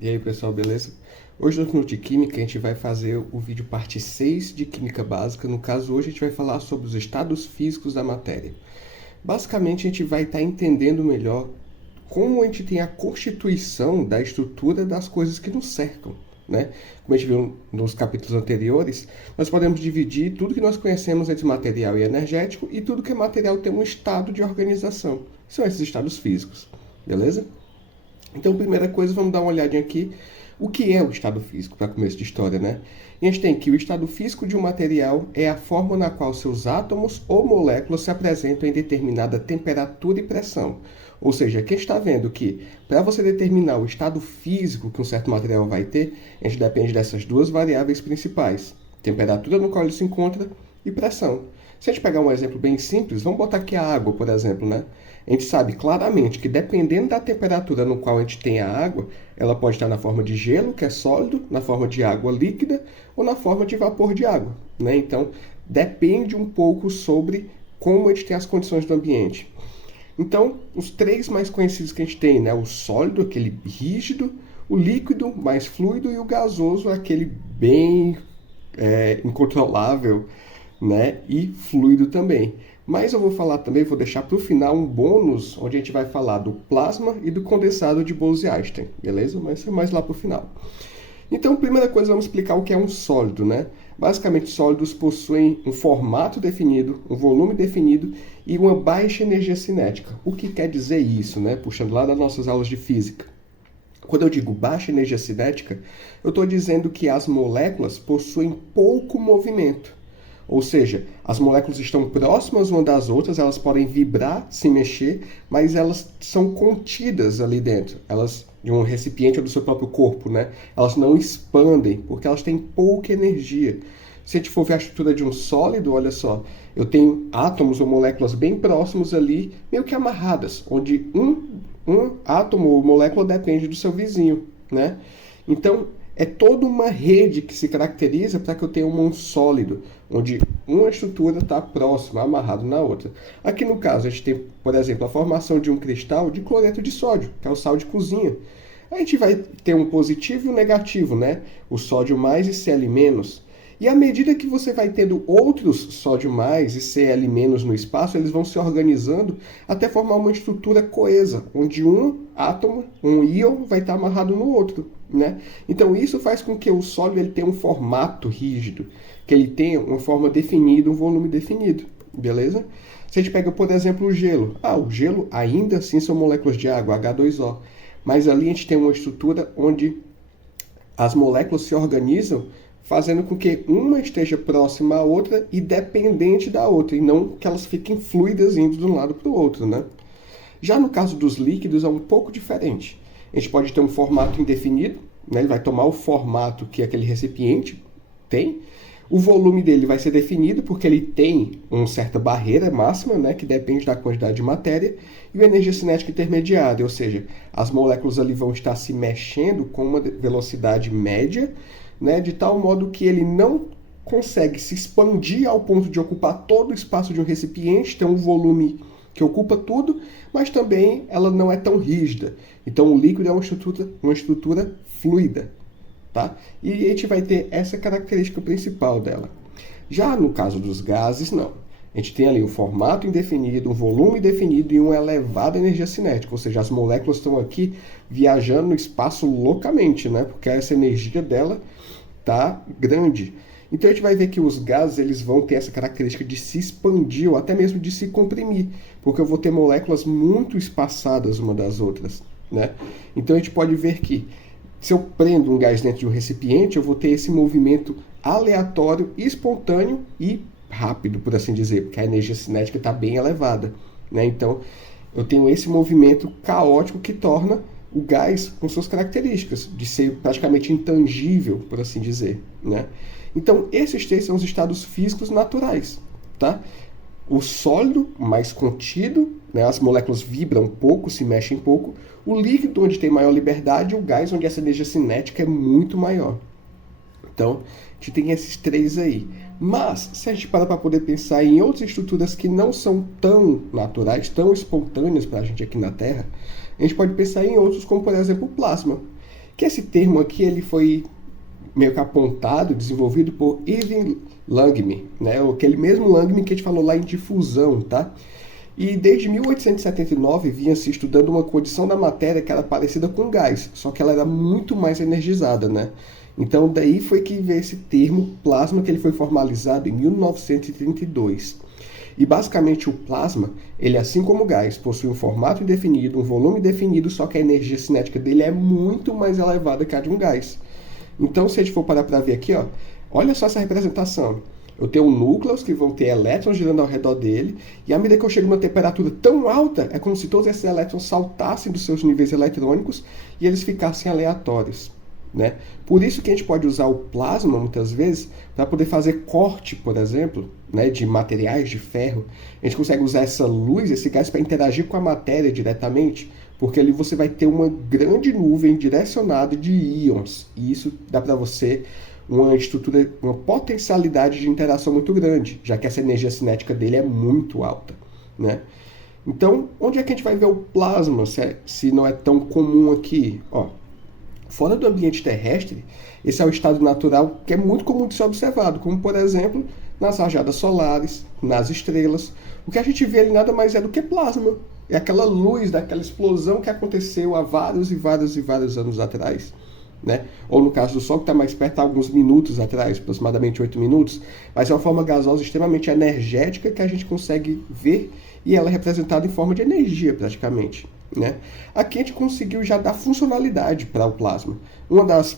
E aí pessoal, beleza? Hoje no Minuto de Química a gente vai fazer o vídeo parte 6 de Química Básica. No caso, hoje a gente vai falar sobre os estados físicos da matéria. Basicamente a gente vai estar entendendo melhor como a gente tem a constituição da estrutura das coisas que nos cercam, né? Como a gente viu nos capítulos anteriores, nós podemos dividir tudo que nós conhecemos entre material e energético e tudo que é material tem um estado de organização. São esses estados físicos, beleza? Então, primeira coisa, vamos dar uma olhadinha aqui. O que é o estado físico, para começo de história, né? E a gente tem que o estado físico de um material é a forma na qual seus átomos ou moléculas se apresentam em determinada temperatura e pressão. Ou seja, aqui a gente está vendo que, para você determinar o estado físico que um certo material vai ter, a gente depende dessas duas variáveis principais: temperatura no qual ele se encontra e pressão. Se a gente pegar um exemplo bem simples, vamos botar aqui a água, por exemplo, né? A gente sabe claramente que dependendo da temperatura no qual a gente tem a água, ela pode estar na forma de gelo, que é sólido, na forma de água líquida ou na forma de vapor de água, né? Então, depende um pouco sobre como a gente tem as condições do ambiente. Então, os três mais conhecidos que a gente tem, né? O sólido, aquele rígido, o líquido, mais fluido, e o gasoso, aquele bem incontrolável, né? E fluido também. Mas eu vou falar também, vou deixar para o final um bônus, onde a gente vai falar do plasma e do condensado de Bose-Einstein, beleza? Mas isso é mais lá para o final. Então, primeira coisa, vamos explicar o que é um sólido, né? Basicamente, sólidos possuem um formato definido, um volume definido e uma baixa energia cinética. O que quer dizer isso, né? Puxando lá das nossas aulas de física. Quando eu digo baixa energia cinética, eu estou dizendo que as moléculas possuem pouco movimento. Ou seja, as moléculas estão próximas umas das outras, elas podem vibrar, se mexer, mas elas são contidas ali dentro. Elas, de um recipiente ou do seu próprio corpo, né? Elas não expandem, porque elas têm pouca energia. Se a gente for ver a estrutura de um sólido, olha só, eu tenho átomos ou moléculas bem próximos ali, meio que amarradas, onde um átomo ou molécula depende do seu vizinho, né? Então, é toda uma rede que se caracteriza para que eu tenha um sólido, onde uma estrutura está próxima, amarrada na outra. Aqui no caso, a gente tem, por exemplo, a formação de um cristal de cloreto de sódio, que é o sal de cozinha. A gente vai ter um positivo e um negativo, né? O sódio mais e Cl menos. E à medida que você vai tendo outros sódio mais e Cl menos no espaço, eles vão se organizando até formar uma estrutura coesa, onde um átomo, um íon, vai estar amarrado no outro, né? Então isso faz com que o sólido ele tenha um formato rígido, que ele tenha uma forma definida, um volume definido, beleza? Se a gente pega, por exemplo, o gelo. O gelo ainda assim são moléculas de água, H2O. Mas ali a gente tem uma estrutura onde as moléculas se organizam fazendo com que uma esteja próxima à outra e dependente da outra, e não que elas fiquem fluidas indo de um lado para o outro, né? Já no caso dos líquidos é um pouco diferente. A gente pode ter um formato indefinido, né? Ele vai tomar o formato que aquele recipiente tem. O volume dele vai ser definido porque ele tem uma certa barreira máxima, né, que depende da quantidade de matéria, e a energia cinética intermediária, ou seja, as moléculas ali vão estar se mexendo com uma velocidade média, né, de tal modo que ele não consegue se expandir ao ponto de ocupar todo o espaço de um recipiente, ter um volume que ocupa tudo, mas também ela não é tão rígida. Então o líquido é uma estrutura fluida. Tá? E a gente vai ter essa característica principal dela. Já no caso dos gases, não. A gente tem ali um formato indefinido, um volume definido e uma elevada energia cinética, ou seja, as moléculas estão aqui viajando no espaço loucamente, né? Porque essa energia dela tá grande. Então a gente vai ver que os gases eles vão ter essa característica de se expandir ou até mesmo de se comprimir, porque eu vou ter moléculas muito espaçadas uma das outras, né? Então a gente pode ver que se eu prendo um gás dentro de um recipiente, eu vou ter esse movimento aleatório, espontâneo e rápido, por assim dizer, porque a energia cinética está bem elevada, né? Então, eu tenho esse movimento caótico que torna o gás com suas características, de ser praticamente intangível, por assim dizer, né? Então, esses três são os estados físicos naturais, tá? O sólido, mais contido, né? As moléculas vibram pouco, se mexem pouco. O líquido, onde tem maior liberdade, e o gás, onde essa energia cinética é muito maior. Então, a gente tem esses três aí. Mas, se a gente parar para poder pensar em outras estruturas que não são tão naturais, tão espontâneas para a gente aqui na Terra, a gente pode pensar em outros, como por exemplo o plasma, Que esse termo aqui ele foi meio que apontado, desenvolvido por Irving Langmuir, né? Aquele mesmo Langmuir que a gente falou lá em difusão, tá? E desde 1879 vinha se estudando uma condição da matéria que era parecida com gás, só que ela era muito mais energizada, né? Então daí foi que veio esse termo plasma, que ele foi formalizado em 1932. E basicamente o plasma, ele assim como o gás, possui um formato indefinido, um volume definido, só que a energia cinética dele é muito mais elevada que a de um gás. Então se a gente for parar para ver aqui, ó, olha só essa representação. Eu tenho núcleos que vão ter elétrons girando ao redor dele, e à medida que eu chego numa temperatura tão alta, é como se todos esses elétrons saltassem dos seus níveis eletrônicos e eles ficassem aleatórios, né? Por isso que a gente pode usar o plasma, muitas vezes, para poder fazer corte, por exemplo, né, de materiais de ferro. A gente consegue usar essa luz, esse gás, para interagir com a matéria diretamente, porque ali você vai ter uma grande nuvem direcionada de íons, e isso dá para você uma estrutura, uma potencialidade de interação muito grande, já que essa energia cinética dele é muito alta, né? Então, onde é que a gente vai ver o plasma, se não é tão comum aqui? Ó, fora do ambiente terrestre, esse é o estado natural que é muito comum de ser observado, como, por exemplo, nas rajadas solares, nas estrelas. O que a gente vê ali nada mais é do que plasma. É aquela luz daquela explosão que aconteceu há vários e vários e vários anos atrás, né? Ou no caso do Sol, que está mais perto há alguns minutos atrás, aproximadamente 8 minutos, mas é uma forma gasosa extremamente energética que a gente consegue ver, e ela é representada em forma de energia praticamente, né? Aqui a gente conseguiu já dar funcionalidade para o plasma. Uma das,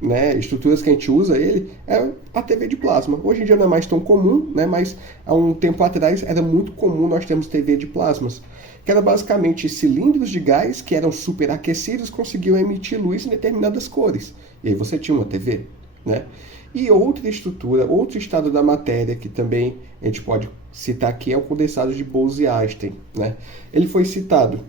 né, estruturas que a gente usa ele é a TV de plasma. Hoje em dia não é mais tão comum, né, mas há um tempo atrás era muito comum nós termos TV de plasmas, que era basicamente cilindros de gás que eram superaquecidos, conseguiam emitir luz em determinadas cores. E aí você tinha uma TV, né? E outra estrutura, outro estado da matéria que também a gente pode citar aqui é o condensado de Bose-Einstein, né? Ele foi citado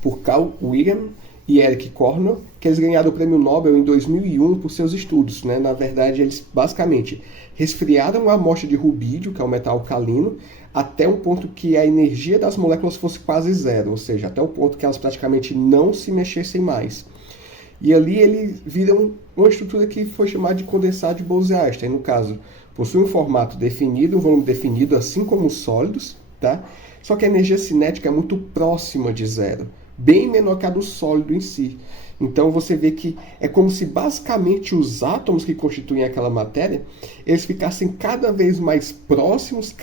por Carl Wilhelm e Eric Cornell, que eles ganharam o prêmio Nobel em 2001 por seus estudos, né? Na verdade, eles basicamente resfriaram a amostra de rubídio, que é um metal alcalino, até um ponto que a energia das moléculas fosse quase zero, ou seja, até o ponto que elas praticamente não se mexessem mais. E ali eles viram uma estrutura que foi chamada de condensado de Bose-Einstein. No caso, possui um formato definido, um volume definido, assim como os sólidos, tá? Só que a energia cinética é muito próxima de zero, bem menor que a do sólido em si. Então você vê que é como se basicamente os átomos que constituem aquela matéria, eles ficassem cada vez mais próximos,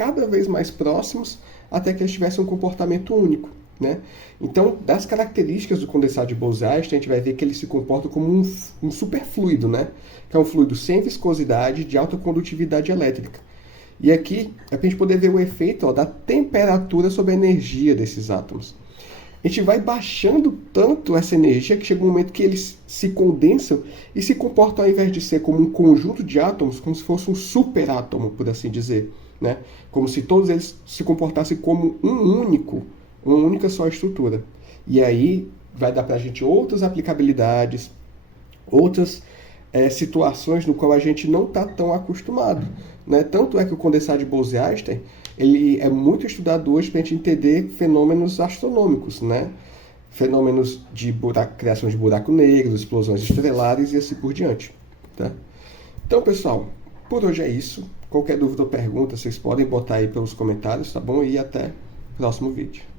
até que eles tivessem um comportamento único, né? Então, das características do condensado de Bose-Einstein, a gente vai ver que ele se comporta como um superfluido, né? Que é um fluido sem viscosidade, de alta condutividade elétrica. E aqui é para a gente poder ver o efeito, ó, da temperatura sobre a energia desses átomos. A gente vai baixando tanto essa energia que chega um momento que eles se condensam e se comportam, ao invés de ser como um conjunto de átomos, como se fosse um superátomo, por assim dizer, né? Como se todos eles se comportassem como uma única só estrutura. E aí vai dar para a gente outras aplicabilidades, outras situações no qual a gente não está tão acostumado, né? Tanto é que o condensado de Bose-Einstein ele é muito estudado hoje para a gente entender fenômenos astronômicos, né? Fenômenos de criação de buraco negro, explosões estelares e assim por diante, tá? Então, pessoal, por hoje é isso. Qualquer dúvida ou pergunta, vocês podem botar aí pelos comentários, tá bom? E até o próximo vídeo.